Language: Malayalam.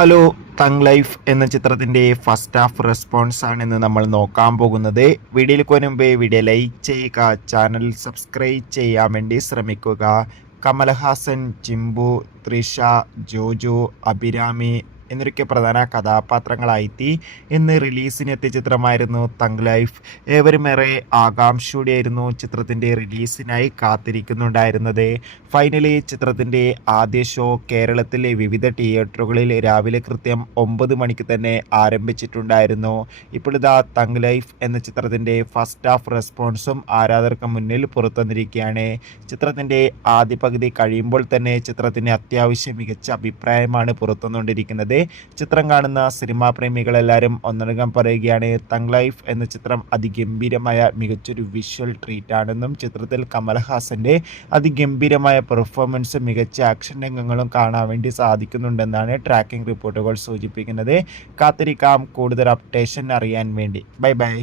ഹലോ. തങ് ലൈഫ് എന്ന ചിത്രത്തിൻ്റെ ഫസ്റ്റ് ഹാഫ് റെസ്പോൺസ് ആണ് ഇന്ന് നമ്മൾ നോക്കാൻ പോകുന്നത്. വീഡിയോയിൽ മുൻപേ വീഡിയോ ലൈക്ക് ചെയ്യുക, ചാനൽ സബ്സ്ക്രൈബ് ചെയ്യാൻ വേണ്ടി ശ്രമിക്കുക. കമൽഹാസൻ, ചിമ്പു, തൃഷ, ജോജു, അഭിരാമി എന്നൊക്കെ പ്രധാന കഥാപാത്രങ്ങളായെത്തി ഇന്ന് റിലീസിനെത്തിയ ചിത്രമായിരുന്നു തങ് ലൈഫ്. ഏവരുമേറെ ആകാംക്ഷയോടെയായിരുന്നു ചിത്രത്തിൻ്റെ റിലീസിനായി കാത്തിരിക്കുന്നുണ്ടായിരുന്നത്. ഫൈനലി ചിത്രത്തിൻ്റെ ആദ്യ ഷോ കേരളത്തിലെ വിവിധ തിയേറ്ററുകളിൽ രാവിലെ കൃത്യം 9 മണിക്ക് തന്നെ ആരംഭിച്ചിട്ടുണ്ടായിരുന്നു. ഇപ്പോഴിതാ തങ് ലൈഫ് എന്ന ചിത്രത്തിൻ്റെ ഫസ്റ്റ് ഹാഫ് റെസ്പോൺസും ആരാധകർക്ക് മുന്നിൽ പുറത്തുവന്നിരിക്കുകയാണ്. ചിത്രത്തിൻ്റെ ആദ്യ പകുതി കഴിയുമ്പോൾ തന്നെ ചിത്രത്തിന് അത്യാവശ്യം മികച്ച അഭിപ്രായമാണ് പുറത്തുവന്നുകൊണ്ടിരിക്കുന്നത്. ചിത്രം കാണുന്ന സിനിമാ പ്രേമികളെല്ലാവരും ഒന്നടങ്കം പറയുകയാണ്, തങ് ലൈഫ് എന്ന ചിത്രം അതിഗംഭീരമായ മികച്ചൊരു വിഷ്വൽ ട്രീറ്റ് ആണെന്നും ചിത്രത്തിൽ കമൽഹാസന്റെ അതിഗംഭീരമായ പെർഫോമൻസും മികച്ച ആക്ഷൻ രംഗങ്ങളും കാണാൻ വേണ്ടി സാധിക്കുന്നുണ്ടെന്നാണ് ട്രാക്കിംഗ് റിപ്പോർട്ടുകൾ സൂചിപ്പിക്കുന്നത്. കാത്തിരിക്കാം കൂടുതൽ അപ്ഡേഷൻ അറിയാൻ വേണ്ടി. Bye bye.